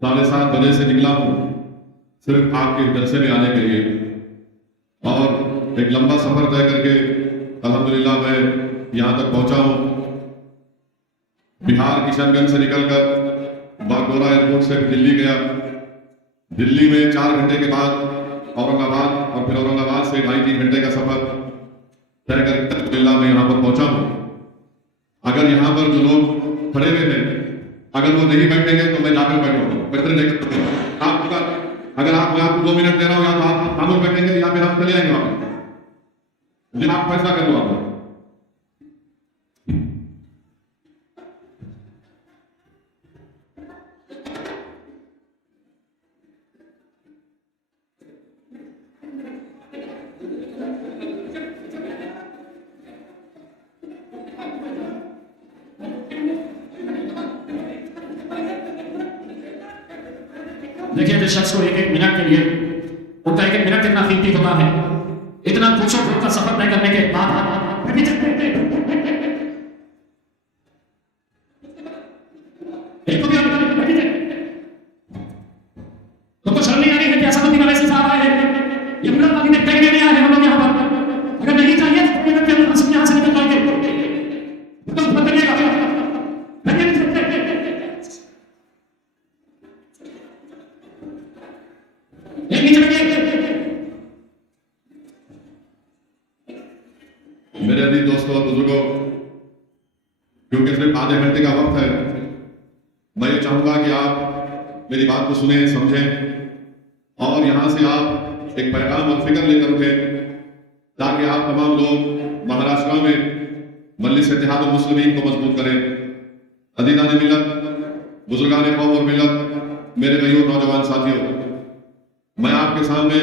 7:30 से निकला हूँ सिर्फ आपके जलसे में आने के लिए, और एक लंबा सफर तय करके अल्हम्दुलिल्लाह मैं यहाँ तक पहुँचा हूँ। बिहार किशनगंज से निकलकर बागडोरा एयरपोर्ट से दिल्ली गया। दिल्ली में 4 घंटे के बाद औरंगाबाद, और फिर औरंगाबाद से 2.5-3 घंटे का सफर तय करके अल्हम्दुलिल्लाह मैं यहाँ पर पहुँचा हूँ। अगर यहाँ पर जो लोग खड़े हुए हैं, अगर वो नहीं बैठेंगे तो मैं जाकर बैठूंगा। आपका अगर मैं आपको 2 मिनट दे रहा हूँ, या तो आप खामोश बैठेंगे या फिर आप चले आएंगे वापस। मुझे आप फैसला कर लो। आप देखिए, जिस शख्स को 1-1 मिनट के लिए, उनका 1-1 मिनट कितना कीमती होता है। इतना पूछो दूर का सफर तय करने के बाद तो शर्म नहीं आ रही है कि असदुद्दीन अवैसी साहब आए हैं, ये मुल्क वाली ने तय नहीं आए हैं हम लोग यहाँ पर। अगर नहीं चाहिए तो मिनट के अंदर हम यहाँ से निकल जाएंगे, तो बताइएगा। मेरे अजीज दोस्तों और बुजुर्गों, क्योंकि सिर्फ आधे घंटे का वक्त है, मैं ये चाहूंगा कि आप मेरी बात को सुने, समझें, और यहाँ से आप एक पैगाम और फिक्र लेकर उठें, ताकि आप तमाम लोग महाराष्ट्र में मजलिस इत्तेहाद मुस्लिमीन को मजबूत करें। अजीज़ान मिल्लत, बुजुर्गान कौम और मिल्लत, मेरे भाइयों नौजवान साथियों, मैं आपके सामने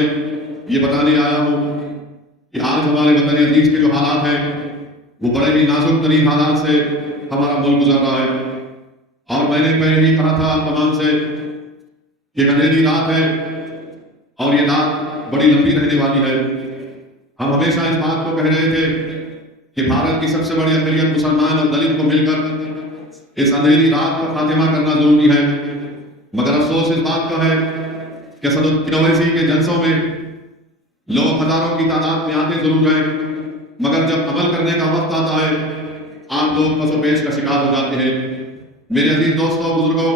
ये बताने आया हूँ कि आज हमारे वतन अजीज के जो हालात हैं, वो बड़े ही नाजुक तरीन हालात से हमारा मुल्क गुजर रहा है। और मैंने पहले ही कहा था तमाम से कि एक अंधेरी रात है और ये रात बड़ी लंबी रहने वाली है। हम हमेशा इस बात को कह रहे थे कि भारत की सबसे बड़ी अक़लियत मुसलमान और दलित को मिलकर इस अंधेरी रात का खात्मा करना जरूरी है। मगर अफसोस इस बात का है कि असदुद्दीन अवैसी के जलसों में लोग हजारों की तादाद में आते जरूर हैं, मगर जब अमल करने का वक्त आता है, आप लोग पसोपेश का शिकार हो जाते हैं। मेरे अजीज दोस्तों बुजुर्गों,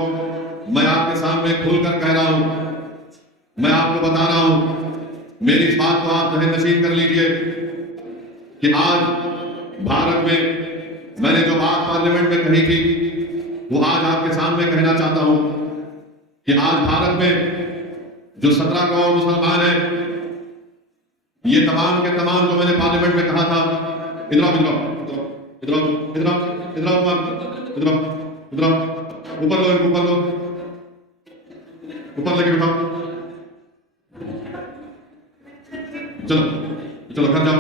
मैं आपके सामने खुलकर कह रहा हूं, मैं आपको बता रहा हूं, मेरी इस बात को आप जहन नशीन कर लीजिए कि आज भारत में मैंने जो बात पार्लियामेंट में कही थी, वो आज आपके सामने कहना चाहता हूं कि आज भारत में जो 17 करोड़ मुसलमान हैं, ये तमाम के तमाम जो मैंने पार्लियामेंट में कहा था, इधर आओ, ऊपर लो, ऊपर लेके बिठाओ, चलो घर जाओ,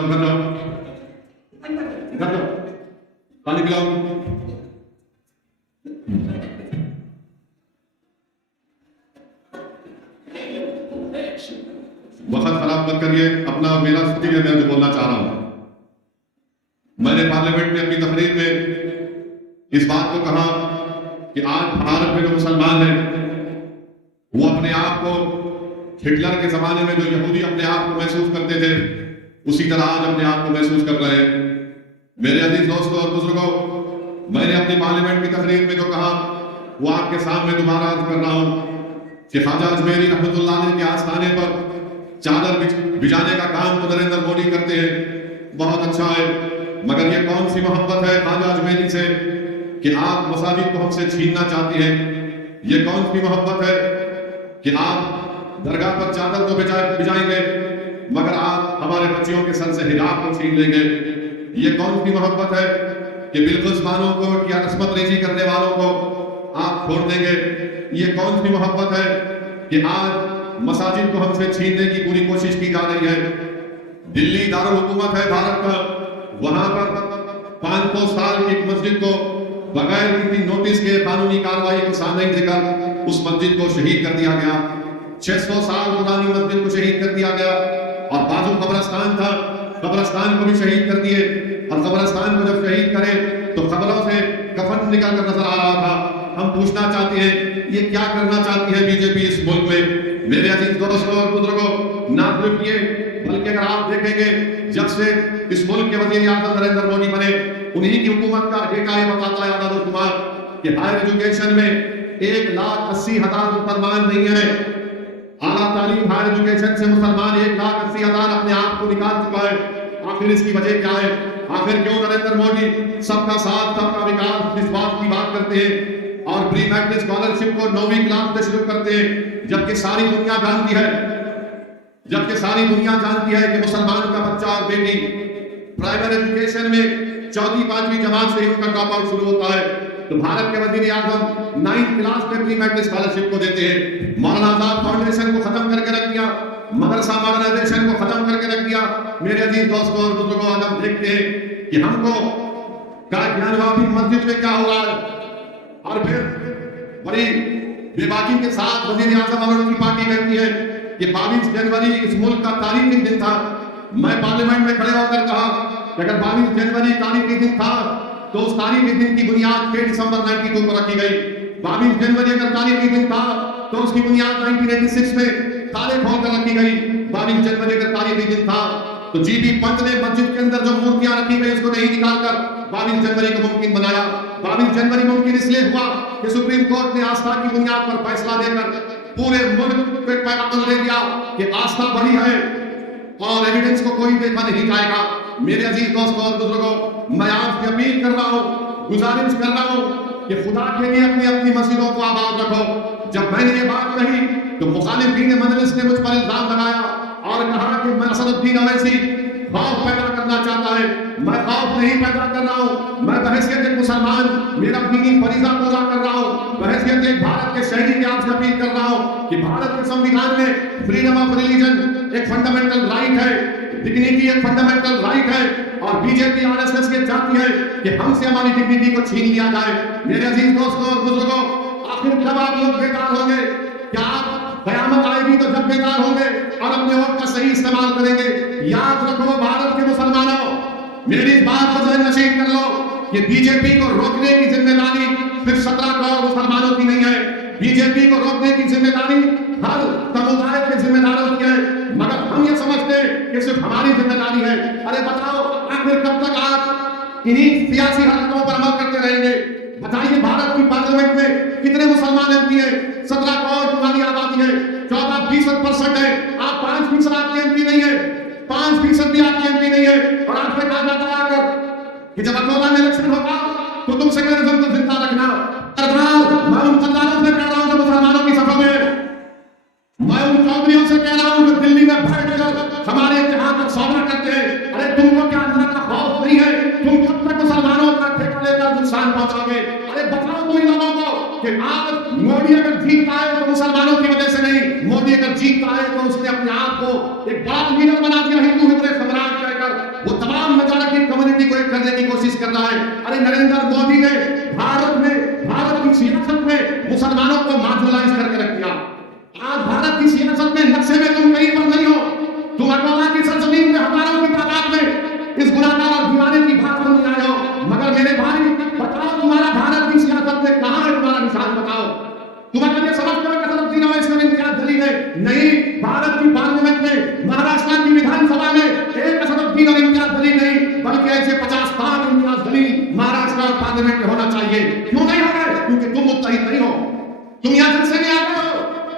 पानी पिलाओ। वक्त खराब मत करिए अपना, मेरा सुनिए, मैं जो बोलना चाह रहा हूं। मैंने पार्लियामेंट में अपनी तकरीर में इस बात को कहा कि आज भारत में जो मुसलमान हैं, वो अपने आप को हिटलर के जमाने में जो यहूदी अपने आप को महसूस करते थे, उसी तरह आज अपने आप को महसूस कर रहे हैं। मेरे अजीज दोस्तों और बुजुर्गों, मैंने अपनी पार्लियामेंट की तकरीर में जो कहा, वो आपके सामने दोबारा अर्ज कर रहा हूं कि ख्वाजा अजमेरी रहमतुल्लाह अलैह के आस्थाने पर चादर बिछाने का काम तो नरेंद्र मोदी करते हैं, बहुत अच्छा है, मगर ये कौन सी मोहब्बत है ख्वाजा अजमेरी से कि आप मसाजिद को हमसे छीनना चाहते हैं? ये कौन सी मोहब्बत है कि आप दरगाह पर चादर को बिछाएंगे मगर आप हमारे बच्चियों के सर से हिजाब को छीन लेंगे? ये कौन सी मोहब्बत है कि बिल्कुल खानों को या रस्मत रेजी करने वालों को आप छोड़ देंगे? ये कौन सी मोहब्बत है कि आज मसाजिद को हमसे छीनने की पूरी कोशिश की जा रही है? दिल्ली दारुल हुकूमत है भारत का, वहां पर 500 साल की मस्जिद को बगैर किसी नोटिस के कानूनी कार्रवाई को सामने देकर उस मस्जिद को शहीद कर दिया गया। 600 साल पुरानी मस्जिद को शहीद कर दिया गया, और बाजू कब्रिस्तान था, कब्रिस्तान को भी शहीद कर दिए। और कब्रिस्तान को जब शहीद करे तो खबरों से कफन निकल कर नजर आ रहा था। हम पूछना चाहते हैं ये क्या करना चाहती है बीजेपी इस मुल्क में। मेरे अजीज दोस्तों और बुजुर्गों, ना सिर्फ ये बल्कि अगर आप देखेंगे जब से इस मुल्क के वजीर आजम नरेंद्र मोदी बने उन्हीं की हुकूमत का डेटा ये बताता है आदादुशुमार कि हायर एजुकेशन में 1,80,000 मुसलमान नहीं है। आला तालीम हायर एजुकेशन से मुसलमान 1,80,000 अपने आप को निकाल चुका है। आखिर इसकी वजह क्या है? आखिर क्यों नरेंद्र मोदी सबका साथ सबका विकास इस बात की बात करते हैं और प्री मैट्रिक स्कॉलरशिप को 9वीं क्लास से शुरू करते हैं, जबकि सारी दुनिया जानती है कि मुसलमान का बच्चा और बेटी प्राइमरी एजुकेशन में 4वीं-5वीं जमात से ही उनका ड्रॉप आउट शुरू होता है। तो भारत के वजीर आजम 9th क्लास में प्री मैट्रिक स्कॉलरशिप को देते हैं। मौलाना आजाद फाउंडेशन को खत्म करके रख दिया, मदरसा मॉडर्नाइजेशन को खत्म करके रख दिया। मेरे अजीज दोस्तों और बुजुर्गों, आज हम देखते हैं कि हमको ज्ञानवापी मस्जिद में क्या हुआ है और फिर बड़ी बेबाकी के साथ वजीर आजम और उनकी पार्टी कहती है कि 22 जनवरी इस मुल्क का तारीखी दिन था। मैं पार्लियामेंट में खड़े होकर कहा कि अगर 22 जनवरी तारीखी दिन था तो उस तारीखी दिन की बुनियाद 6 दिसंबर 92 को रखी गई। 22 जनवरी अगर तारीखी दिन था तो उसकी बुनियाद 1986 में ताले खोल कर रखी गई। 22 जनवरी अगर तारीखी दिन था तो जीबी पंत ने मस्जिद के अंदर जो मूर्तियां रखी गई उसको नहीं निकालकर 22 जनवरी को मुमकिन बनाया। 22 जनवरी मुमकिन इसलिए हुआ कि सुप्रीम कोर्ट ने आस्था की बुनियाद पर फैसला देकर पूरे मुल्क पे पैगाम दे दिया कि आस्था बड़ी है और एविडेंस को कोई देखा नहीं जाएगा। मेरे अजीज दोस्तों और बुजुर्गों, मैं आपसे अपील कर रहा हूँ, गुजारिश कर रहा हूँ कि खुदा के लिए अपनी अपनी मस्जिदों को आबाद रखो। जब मैंने ये बात कही तो मुखालिफीन मजलिस ने मुझ पर इल्जाम लगाया और कहा कि मैं असदुद्दीन अवैसी खौफ पैदा करना चाहता है। मैं खौफ नहीं पैदा कर रहा हूँ, मैं बहैसियत एक मुसलमान मेरा दीनी फरीजा पूरा कर रहा हूँ, बहैसियत एक भारत के शहरी के आपसे अपील कर रहा हूँ कि भारत के संविधान में फ्रीडम ऑफ रिलीजन एक फंडामेंटल राइट है, डिग्निटी एक फंडामेंटल राइट है और बीजेपी आरएसएस ये चाहती है कि हमसे हमारी डिग्निटी को छीन लिया जाए। मेरे अजीज दोस्तों और बुजुर्गों, आखिर कब आप लोग बेकार होंगे? क्या आप कयामत आएगी तो जब बेकार होंगे और अपने वोट का सही इस्तेमाल करेंगे? याद रखो भारत के मुसलमानों, मेरी इस बात को जहन नशीन कर लो कि बीजेपी को रोकने की जिम्मेदारी सिर्फ 17 करोड़ मुसलमानों की नहीं है। बीजेपी को रोकने की जिम्मेदारी हर समुदाय के जिम्मेदारों की है, मगर हम ये समझते हैं कि सिर्फ हमारी जिम्मेदारी है। अरे बताओ, आखिर कब तक आप इन्हीं सियासी हरकतों पर अमल करते रहेंगे? बताइए, भारत की पार्लियामेंट में कितने मुसलमान एमपी हैं? 17 करोड़ तुम्हारी आबादी है, 14% है। आप 5% आपके एमपी नहीं है, 5% भी आपके एमपी नहीं है और आपसे कहा जाता है आकर कि जब अकोला में इलेक्शन होगा तो तुम सेक्युलरिज्म को जिंदा रखना। मैं उन सरदारों से कह रहा हूं जो मुसलमानों की सभा में, मैं उन चौधरियों से कह रहा हूं जो दिल्ली में बैठकर हमारे इत्तेहाद का सौदा करते हैं, अरे तुमको क्या अल्लाह का खौफ नहीं है? तुम कब तक मुसलमानों का ठेका लेकर नुकसान पहुंचाओगे? अरे बताओ तुम इन लोगों को कि आज मोदी अगर जीतता है तो मुसलमानों की वजह से नहीं, मोदी अगर जीतता है तो उसने अपने आप को एक बड़ा लीडर बना दिया, हिंदू हिंदू सम्राट कहकर वो तमाम मेजॉरिटी कम्युनिटी को एक करने की कोशिश कर रहा है। अरे नरेंद्र मोदी ने भारत की सियासत में मुसलमानों को मार्जिनलाइज करके रख दिया। आज भारत की सियासत में नक्शे में तुम कहीं पर नहीं हो। तुम अकोला की सरजमीन में हजारों की तादाद में इस गुनाहगार और दीवाने की बात सुनने आए हो, मगर मेरे भाई बताओ तुम्हारा भारत की सियासत में कहां है तुम्हारा निशान? बताओ। तुम अगर ये समझते हो कि असदुद्दीन अवैसी में इम्तियाज दलील है, नहीं। भारत की पार्लियामेंट में, महाराष्ट्र की विधानसभा में एक असदुद्दीन और इम्तियाज दलील नहीं, बल्कि ऐसे 50 इम्तियाज दलील महाराष्ट्र और पार्लियामेंट में होना चाहिए। क्यों नहीं हो रहा? क्योंकि तुम मुत्तहिद नहीं हो। तुम यहाँ जलसे में आते हो,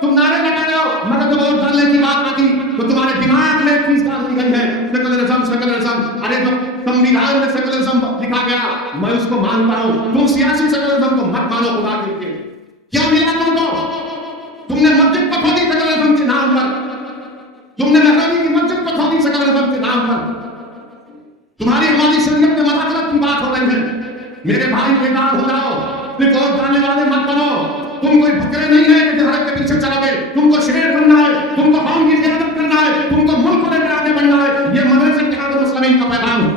तुम नारे लगा रहे हो, मगर जब वोट डालने की बात आती तो तुम्हारे दिमाग में एक चीज डाल दी गई है, सेकुलरिज्म। अरे जो संविधान में सेकुलरिज्म लिखा गया मैं उसको मानता हूं, तुम सियासी सेकुलरिज्म को मत मानो। खुदा के क्या मिला तुमको? तुमने मस्जिद को खोदी सेकुलरिज्म के नाम पर, तुमने महरमी की मस्जिद को खोदी सेकुलरिज्म के नाम पर। तुम्हारी हमारी शरीयत में मदाखलत की बात हो रही है। मेरे भाई बेकार हो जाओ, सिर्फ वोट डालने वाले मत बनो। तुम कोई बकरे नहीं है कि हर के पीछे चलोगे। तुमको शेर बनना है, तुमको कौम की क़यादत करना है, तुमको मुल्क को लेकर आगे बढ़ना है। ये मदरसे इत्तेहाद मुस्लिमीन का पैगाम है।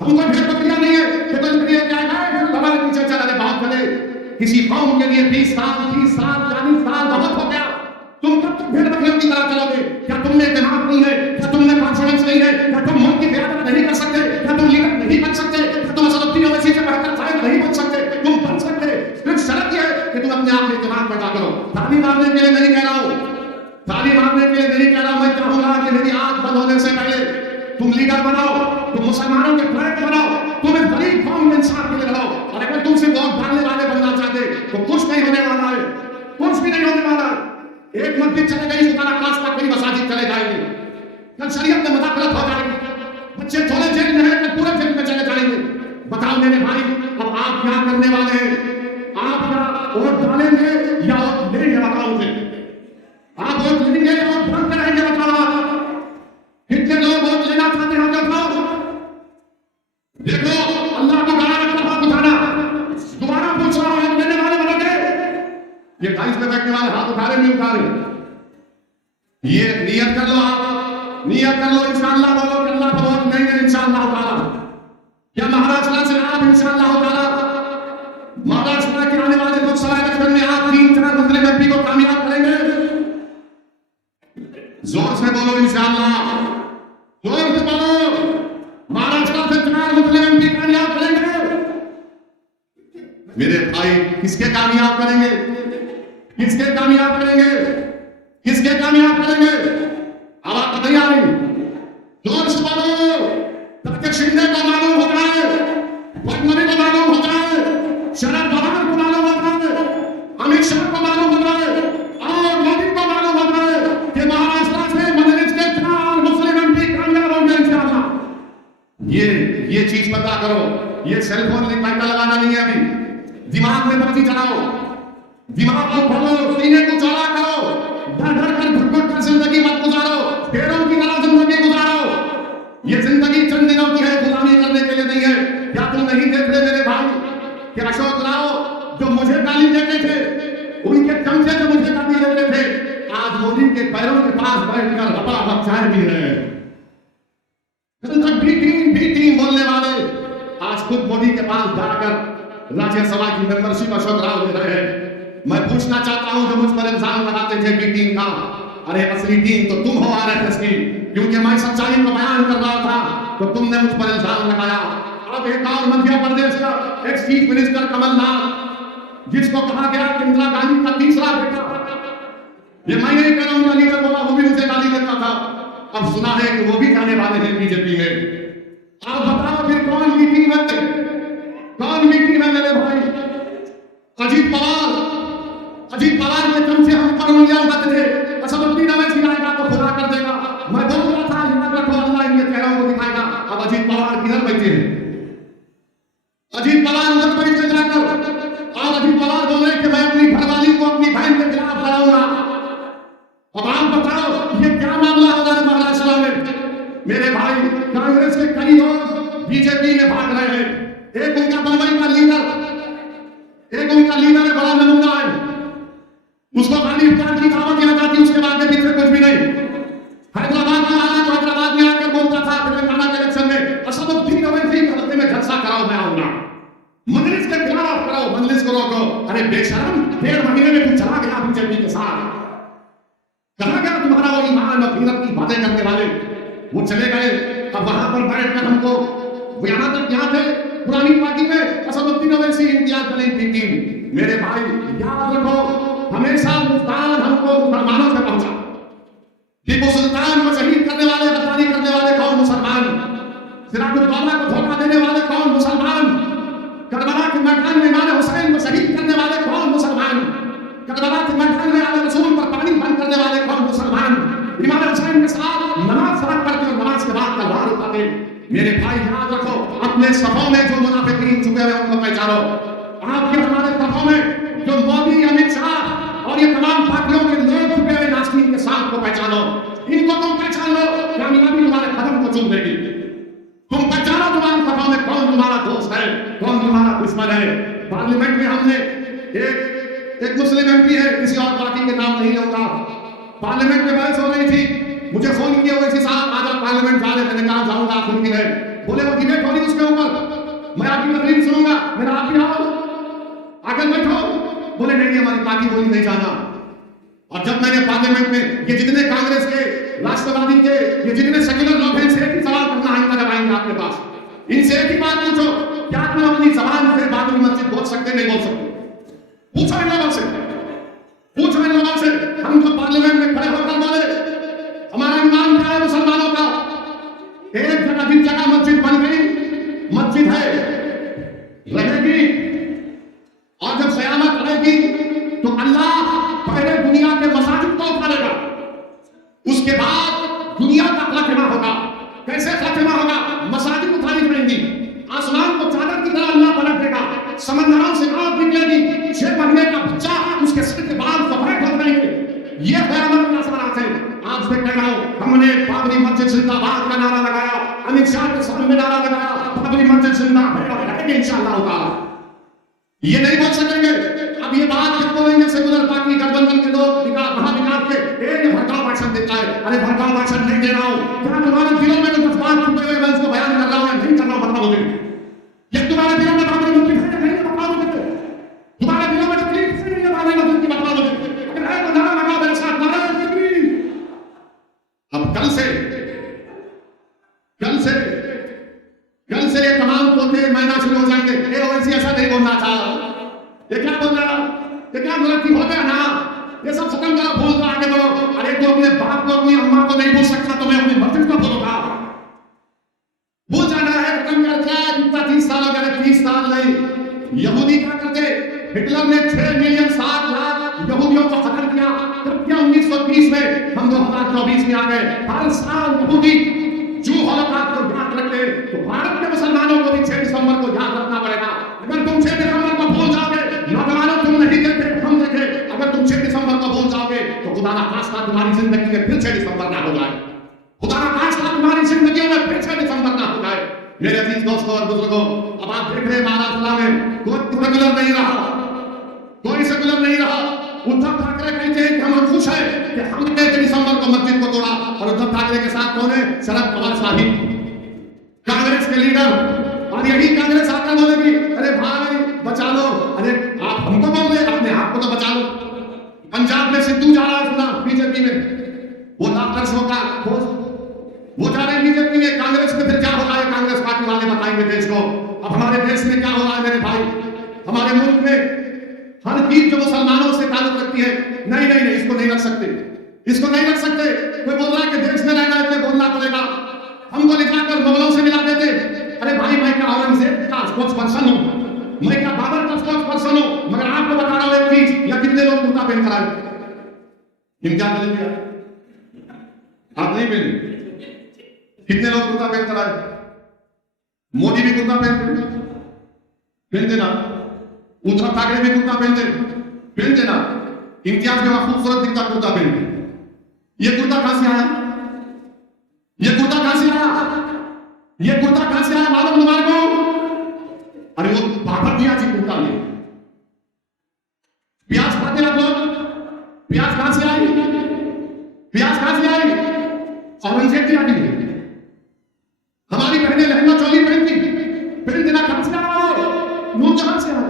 हमको भेड़ बकरियां नहीं है कि कोई बकरियां क्या है हमारे पीछे चल रहे बहुत चले। किसी कौम के लिए 20 साल 30 साल 40 साल बहुत हो गया। तुम कब तक भेड़ बकरियों की तरह चलोगे? क्या तुमने दिमाग नहीं है? क्या तुमने कॉन्फिडेंस नहीं है? क्या तुम मुल्क की क़यादत नहीं कर सकते? क्या तुम लीडर नहीं बन सकते? क्या तुम असदुद्दीन अवैसी से बेहतर शायद नहीं बन सकते? तुम बन सकते। सिर्फ शर्त यह है मारने के लिए नहीं कह रहा हूं, ताली मारने के लिए नहीं कह रहा। मैं चाहूंगा कि मेरी आंख बंद होने से पहले तुम लीडर बनाओ, तुम मुसलमानों के फ्लैग बनाओ, तुम इस गरीब कौम के इंसाफ के लिए लड़ो। और अगर तुम सिर्फ वोट डालने वाले बनना चाहते तो कुछ नहीं होने वाला है, कुछ भी नहीं होने वाला। एक मस्जिद चले गई, तुम्हारा काश तक कई मसाजिद चले जाएंगे, कल शरीयत में मुदाखलत हो जाएगी, बच्चे थोड़े जेल में है तो पूरे जेल में चले जाएंगे। बताओ मेरे भाई, अब आप क्या करने वाले हैं? आप क्या वोट डालेंगे या वोट लेंगे? बताओ मुझे, आप वोट लेंगे या वोट बंद रहेंगे? बताओ कितने लोग वोट लेना चाहते हैं? बताओ। देखो, अल्लाह को गाना रखना, हाथ उठाना। दोबारा पूछ रहा हूं, लेने वाले बनोगे? ये 22 पे बैठने वाले हाथ उठा रहे नहीं उठा रहे? ये नियत कर लो, आप नियत कर लो, इंशाअल्लाह बोलो कि अल्लाह को वोट देंगे इंशाअल्लाह ताला। या महाराष्ट्र से आप इंशाअल्लाह ताला महाराष्ट्र के आने वाले लोकसभा इलेक्शन में आप 3-4 मुस्लिम एमपी को कामयाब करेंगे? जोर से बोलो इंशाअल्लाह, जोर से बोलो। महाराष्ट्र से 4 मुस्लिम एमपी कामयाब करेंगे? मेरे भाई, किसके कामयाब करेंगे? किसके कामयाब करेंगे? किसके कामयाब करेंगे? आवाज नहीं आ रही, जोर से बोलो ताकि शिंदे को मालूम हो जाए, फडणवीस को मालूम हो जाए, शरद पवार को मालूम हो जाए, अमित शाह को मालूम हो जाए और मोदी को मालूम हो जाए कि महाराष्ट्र से मजलिस के 4 मुस्लिम एमपी कामयाब होंगे इंशाअल्लाह। ये चीज पता करो। ये सेलफोन लाइट लगाना नहीं है, अभी दिमाग में बत्ती चलाओ, दिमाग को खोलो, सीने को चौड़ा करो, डर डर कर घुट कर जिंदगी मत गुजारो, शेरों की तरह जिंदगी गुजारो। ये जिंदगी चंद दिनों की है, गुलामी करने के लिए नहीं है। क्या तुम नहीं देख रहे मेरे भाई कि अशोक राव जो मुझे गाली देते थे, उनके चमचे जो मुझे गाली देते थे, आज मोदी के पैरों के पास बैठकर रपा चाय पी रहे हैं। कल तक भी टीम बोलने वाले आज खुद मोदी के पास जाकर राज्यसभा की मेंबरशिप अशोक राव ले रहे हैं। मैं पूछना चाहता हूं, जो मुझ पर इल्जाम लगाते थे बी टीम का, अरे असली टीम तो तुम हो आरएसएस की, क्योंकि मैं सच्चाई को बयान कर रहा था तो तुमने मुझ पर इल्जाम लगाया। अब एक और मध्य प्रदेश का एक्स चीफ मिनिस्टर कमलनाथ, जिसको कहा गया कि इंदिरा गांधी का तीसरा बेटा, ये मैं नहीं कह रहा हूं, लीडर बोला, वो भी मुझे गाली देता था। अब सुना है कि वो भी जाने वाले हैं बीजेपी में। अब बताओ फिर कौन बी टीम है? कौन बी टीम है मेरे भाई? अजीत पवार के चमचे हम पर उंगलियां उठाते थे, असदुद्दीन अवैसी आएगा तो खुदा कर देगा। मैं बोल रहा था याद रखो, अल्लाह इनके चेहरों को दिखाएगा। अब अजीत पवार किधर बैठे हैं? अजीत पवार उधर बैठे जाकर, और अजीत पवार बोल रहे कि मैं अपनी घरवाली को अपनी बहन के खिलाफ लड़ाऊंगा। अब आप बताओ ये क्या मामला हो रहा है महाराष्ट्र में? मेरे भाई, कांग्रेस के कई लोग बीजेपी में भाग रहे हैं। एक उनका बंबई का लीडर, एक उनका लीडर है, बड़ा नमूना है, उसको खाली इफ्तार की दावत दिया जाती, उसके बाद पीछे कुछ भी नहीं। हैदराबाद में आया तो हैदराबाद में आकर बोलता था तेलंगाना के इलेक्शन में असदुद्दीन अवैसी के हत्या में जलसा कराओ, मैं आऊंगा, मजलिस के खिलाफ कराओ, मजलिस को रोको। अरे बेशरम, 1.5 महीने में तू चला गया बीजेपी के साथ, कहां गया तुम्हारा वो ईमान और गैरत की बातें करने वाले? वो चले गए। अब वहां पर बैठकर हमको यहां तक यहाँ थे पुरानी पार्टी में असदुद्दीन अवैसी, इम्तियाज अली की टीम। मेरे भाई याद रखो, हमेशा मुल्तान हमको मुसलमानों से पहुंचा। टीपू सुल्तान को शहीद करने वाले, गद्दारी करने वाले कौन? मुसलमान। सिराजुद्दौला को धोखा देने वाले कौन? मुसलमान। करबला के मैदान में इमाम हुसैन को शहीद करने वाले कौन? मुसलमान। करबला के मैदान में आले रसूल पर पानी बंद करने वाले कौन? मुसलमान। इमाम हुसैन के साथ नमाज पढ़ करके और नमाज के बाद तलवार उठाते। मेरे भाई याद रखो, अपने सफों में जो मुनाफिकीन छुपे हुए उनको पहचानो। आपके हमारे सफों में जो मोदी, अमित शाह और ये तमाम पार्टियों के लोग छुपे हुए नास्तिक के साथ को पहचानो। इनको तुम पहचान लो, कामयाबी तुम्हारे कदम को चूम देगी। तुम पहचानो तुम्हारी सफों में कौन तुम्हारा दोस्त है, कौन तुम्हारा दुश्मन है। पार्लियामेंट में हमने एक मुस्लिम एमपी है, किसी और पार्टी के नाम नहीं लूंगा, पार्लियामेंट में बहस हो रही थी, मुझे फोन किया ओवैसी साहब आज आप पार्लियामेंट जा रहे, मैंने कहा जाऊंगा, आप उनकी है, बोले वो डिबेट हो रही उसके ऊपर, मैं आपकी तकरीर सुनूंगा, मेरा आप भी आओ आकर बैठो। बोले नहीं हमारी पार्टी बोली नहीं जाना। और जब मैंने पार्लियामेंट में ये जितने कांग्रेस के, राष्ट्रवादी के, ये जितने सेक्युलर लोग हैं, इनसे एक ही सवाल करना आइंदा जब आएंगे आपके पास, इनसे एक ही बात पूछो, क्या तुम अपनी जबान से बाबरी मस्जिद बोल सकते नहीं बोल सकते? पूछो इन लोगों से, पूछ रहे लोगों से, हम तो पार्लियामेंट में खड़े होकर बोले हमारा ईमान क्या है मुसलमानों का। एक जगह जिस जगह मस्जिद बन गई, मस्जिद है रहेगी, और जब क़यामत आएगी तो अल्लाह पहले दुनिया के मसाजिद को उठाएगा, उसके बाद दुनिया का खात्मा होगा। कैसे खात्मा होगा? मसाजिद उठानी पड़ेंगी, आसमान को चादर की तरह अल्लाह पलट देगा, समंदरों से आग निकलेगी, 6 महीने का बच्चा उसके सिर के बाल सफेद हो जाएंगे। ये क़यामत का असरात है। आज देख रहा हूं, हमने बाबरी मस्जिद जिंदाबाद का नारा लगाया, अमित शाह के सामने नारा लगाया, बाबरी मस्जिद जिंदाबाद रहेगी इंशाअल्लाह होगा। ये नहीं बोल सकेंगे। अब ये बात जब बोलेंगे सेकुलर पार्टी गठबंधन के लोग महाविकास के, ये भड़काऊ भाषण देता है। अरे भड़काऊ भाषण नहीं दे रहा हूं, क्या तुम्हारे दिलों में जो जज्बात छुपे हुए मैं उसको बयान कर रहा हूं या नहीं कर रहा हूं, बताओ मुझे। ये तुम्हारे दिलों में बाबरी मस्जिद है नहीं, बताओ मुझे। तुम्हारे दिलों में तकलीफ है नहीं बाबरी मस्जिद की, बताओ मुझे। अगर है तो नारा लगाओ मेरे साथ, नारा तकलीफ। अब कल से ये तमाम पोते महीना शुरू हो जाएंगे। ये ओवैसी ऐसा नहीं बोलना था, ये क्या बोल रहा, ये क्या गलती हो गया ना, ये सब खत्म करो, भूल कर आगे बढ़ो। अरे तो अपने बाप को अपनी अम्मा को नहीं भूल सकता तो मैं अपनी मस्जिद को भूलूंगा? भूल जाना है, खत्म कर दिया। जितना 30 साल हो गए, 30 साल नहीं। यहूदी क्या करते, हिटलर ने 6 मिलियन 7 लाख यहूदियों को खत्म किया। कब किया? 1930 में। हम 2024 में आ गए। हर साल यहूदी जो हॉलोकॉस्ट को याद रखते, तो भारत के मुसलमानों को भी 6 दिसंबर को याद रखना पड़ेगा। अगर तुम 6 दिसंबर को भूल जाओगे, नौजवानों तुम नहीं देखे, हम देखे, अगर तुम 6 दिसंबर को भूल जाओगे तो खुदा ना खास्ता तुम्हारी जिंदगी में फिर 6 दिसंबर ना हो जाए। खुदा ना खास्ता तुम्हारी जिंदगी में फिर 6 दिसंबर ना हो जाए। मेरे अजीज दोस्तों और बुजुर्गों, अब आप देख रहे हैं महाराष्ट्र में कोई सेकुलर नहीं रहा, कोई सेकुलर नहीं रहा। उद्धव ठाकरे कहते हैं कि हम खुश हैं कि हमने 6 दिसंबर को मस्जिद को तोड़ा, और उद्धव ठाकरे के साथ कौन है? शरद पवार साहिब, कांग्रेस के लीडर। और यही कांग्रेस आकर बोलेगी अरे भाई बचा लो। अरे आप हमको बोल रहे, अपने आप को तो बचा लो। पंजाब में सिद्धू जा रहा है, सुना बीजेपी में, वो डॉक्टर्स होगा, वो जा रहे हैं बीजेपी में। कांग्रेस में फिर क्या हो रहा है? कांग्रेस पार्टी वाले बताएंगे देश को। अब हमारे देश में क्या हो रहा है मेरे भाई? हमारे मुल्क में हर चीज जो मुसलमानों से ताल्लुक रखती है, नहीं नहीं नहीं, इसको नहीं रख सकते, इसको नहीं रख सकते। कोई बोल रहा है कि देश में रहना है तो बोलना पड़ेगा। हमको लिखाकर मुगलों से मिला देते। अरे भाई मैं क्या औरंगजेब का स्पोक्स पर्सन हूं, मैं क्या बाबर का स्पोक्स पर्सन हूं? मगर आपको बता रहा हूं एक चीज, या कितने लोग कुर्ता पहन कर आए? इम्तिहान दे दिया आप नहीं पहने? कितने लोग कुर्ता पहन कर आए? मोदी भी कुर्ता पहनते ना, उद्धव ठाकरे भी कुर्ता पहनते ना। इम्तियाज में खूबसूरत दिखता कुर्ता पहनते। ये कुर्ता कहां से आया? ये कुर्ता कहां से आया? ये कुर्ता कहां से आया मालूम तुम्हारे को? अरे वो बाबर दिया जी कुर्ता में। प्याज खाते आप लोग? प्याज कहां से आई? प्याज कहां से आई? औरंगजेब दिया दी। हमारी बहनें लहंगा चोली पहन देना कहां से आया? नूरजहां से आया।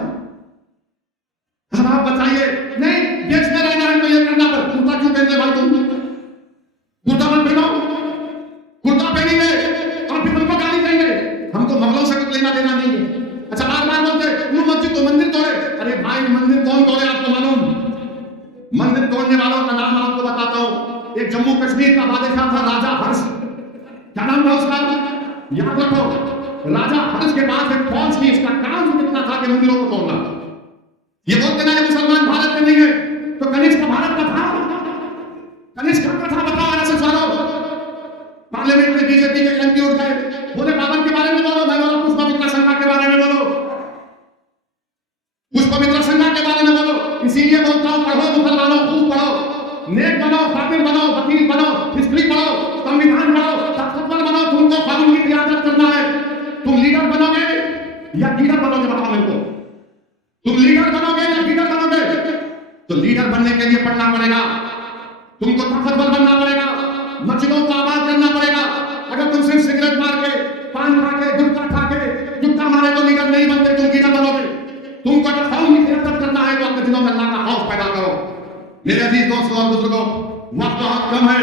अब आप बताइए, नहीं देश में रहना है तो ये करना पड़े। कुर्ता क्यों पहनते भाई तुम? कुर्ता मत पहनो, कुर्ता पहनेंगे और फिर हमको गाली देंगे। हमको मुगलों से कुछ लेना देना नहीं है। अच्छा बार बार बोलते वो मस्जिद तो मंदिर तोड़े। अरे भाई मंदिर कौन तोड़े आपको मालूम? मंदिर तोड़ने वालों का नाम आपको बताता हूं। एक जम्मू कश्मीर का बादशाह था राजा हर्ष, क्या नाम था उसका? याद रखो, राजा हर्ष के पास एक फौज थी, इसका काम कितना था कि मंदिरों को तोड़ना। ये बोलते ना मुसलमान भारत में नहीं है, तो कनिष्क भारत का था, कनिष्क का था, बताओ आरएसएस वालों। पार्लियामेंट में बीजेपी के एमपी उठ गए, बोले बाबर के बारे में बोलो, मैं बोला पुष्पमित्रा संघा के बारे में बोलो, पुष्पमित्रा संघा के बारे में बोलो। इसीलिए बोलता हूं पढ़ो मुसलमानों, खूब पढ़ो, नेक बनो, काबिल बनो, वकील बनो, हिस्ट्री पढ़ो, संविधान पढ़ो, ताकतवर बनो। तुमको कानून की रियासत करना है। तुम लीडर बनोगे या लीडर बनोगे? बताओ मेरे को, तुम लीडर बनोगे या लीडर बनोगे? तो लीडर बनने के लिए पढ़ना पड़ेगा, तुमको ताकतवर बनना पड़ेगा, मस्जिदों को आबाद करना पड़ेगा। अगर तुम सिर्फ सिगरेट मार के, पान खा के, गुटखा खा के, जुत्ता मारे तो लीडर नहीं बनते, तुम लीडर बनोगे। तुमको अगर कौम की रियासत करना है तो अपने दिलों में अल्लाह का खौफ पैदा करो। मेरे अजीज दोस्तों और बुजुर्गों, वक्त बहुत कम है।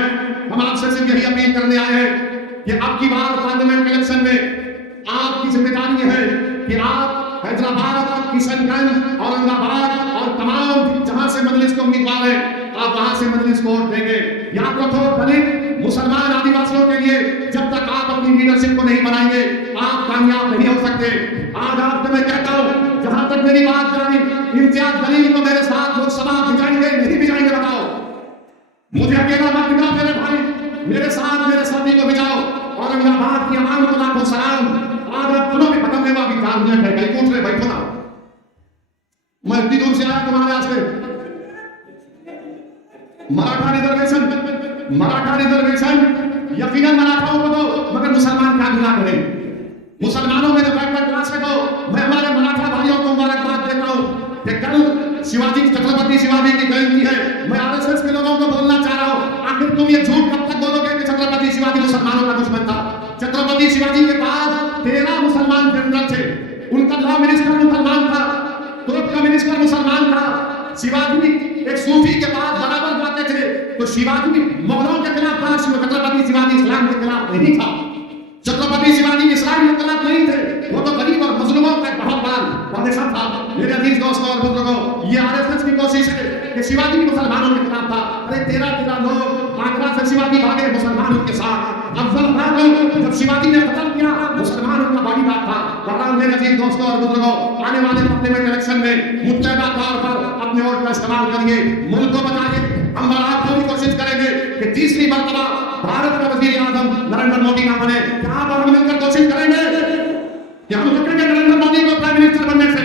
हम आपसे सिर्फ यही अपील करने आए हैं कि अब की बार पार्लियामेंट इलेक्शन में आपकी जिम्मेदारी है कि आप हैदराबाद, किशनगंज, औरंगाबाद और तमाम जहां से मजलिस के उम्मीदवार हैं, आप वहां से मजलिस को वोट देंगे। याद रखो, दलित, मुसलमान, आदिवासियों के लिए जब तक आप अपनी लीडरशिप को नहीं बनाएंगे, आप कामयाब नहीं हो सकते। आज आपसे मैं कहता हूं, जहां तक मेरी बात जानी, इम्तियाज जलील को मेरे साथ लोकसभा भिजाएंगे नहीं भिजाएंगे बताओ? मुझे अकेला मत भिजाओ मेरे भाई, मेरे साथ मेरे साथी को भिजाओ। औरंगाबाद की आवाम को लाखों सलाम। आज आप दोनों भी खत्म हुआ, अभी 4 मिनट है, कहीं पूछ रहे बैठो ना, मैं इतनी दूर से आया तुम्हारे वास्ते। मराठा रिजर्वेशन यकीनन मराठाओं को दो, मगर मुसलमान क्या गुनाह करें? मुसलमानों में जो बैकवर्ड क्लास है, तो मैं हमारे मराठा भाइयों को मुबारकबाद देता हूं कि कल शिवाजी, छत्रपति शिवाजी की जयंती है। मैं आरएसएस के लोगों को बोलना चाह रहा हूं, आखिर तुम ये झूठ कब तक बोलोगे कि छत्रपति शिवाजी मुसलमानों का दुश्मन था? छत्रपति शिवाजी के पास 13 मुसलमान जनरल थे, उनका लॉ मिनिस्टर मुसलमान था, तोप का मिनिस्टर मुसलमान था। शिवाजी एक सूफी के पास बराबर जाते थे, तो शिवाजी मुगलों के खिलाफ था, छत्रपति शिवाजी इस्लाम के खिलाफ नहीं था। छत्रपति शिवाजी इस्लाम के खिलाफ नहीं थे, वो तो गरीब और मजलूमों का बहुत बड़ा फाउंडेशन था। मेरे अजीज दोस्तों और बुजुर्गों, ये आरएसएस की कोशिश है कि शिवाजी मुसलमानों के खिलाफ था। अरे 13 लोग आगरा से शिवाजी भागे मुसलमानों के साथ। अफजल खान को जब शिवाजी ने खत्म किया, मुसलमान उनका बॉडीगार्ड था। बहरहाल मेरे अजीज दोस्तों और बुजुर्गों, आने वाले पार्लियामेंट इलेक्शन में मुत्तहदा तौर पर अपने वोट का इस्तेमाल करिए, मुल्क को बचाइए। हम आप पूरी कोशिश करेंगे कि तीसरी मर्तबा भारत का वजीर आजम नरेंद्र मोदी ना बने। क्या आप और हम मिलकर कोशिश करेंगे कि हम रोकेंगे नरेंद्र मोदी को प्राइम मिनिस्टर बनने से?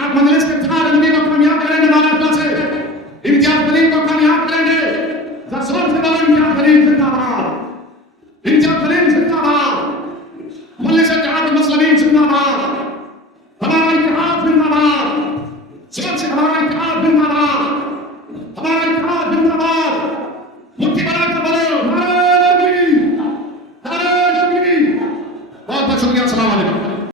आप मजलिस के 4 आदमी को कामयाब करेंगे महाराष्ट्र से, इम्तियाज जलील को कामयाब करेंगे। जोर से बोलो, इम्तियाज जलील जिंदाबाद, इम्तियाज जलील जिंदाबाद, मजलिस इत्तेहाद मुस्लिमीन जिंदाबाद, हमारा इत्तेहाद जिंदाबाद, जोर से हमारा इत्तेहाद जिंदाबाद, हमारा इत्तेहाद जिंदाबाद। मुट्ठी बनाकर बोलो, नारे तकबीर, नारे तकबीर। बहुत बहुत शुक्रिया, अस्सलाम वालेकुम।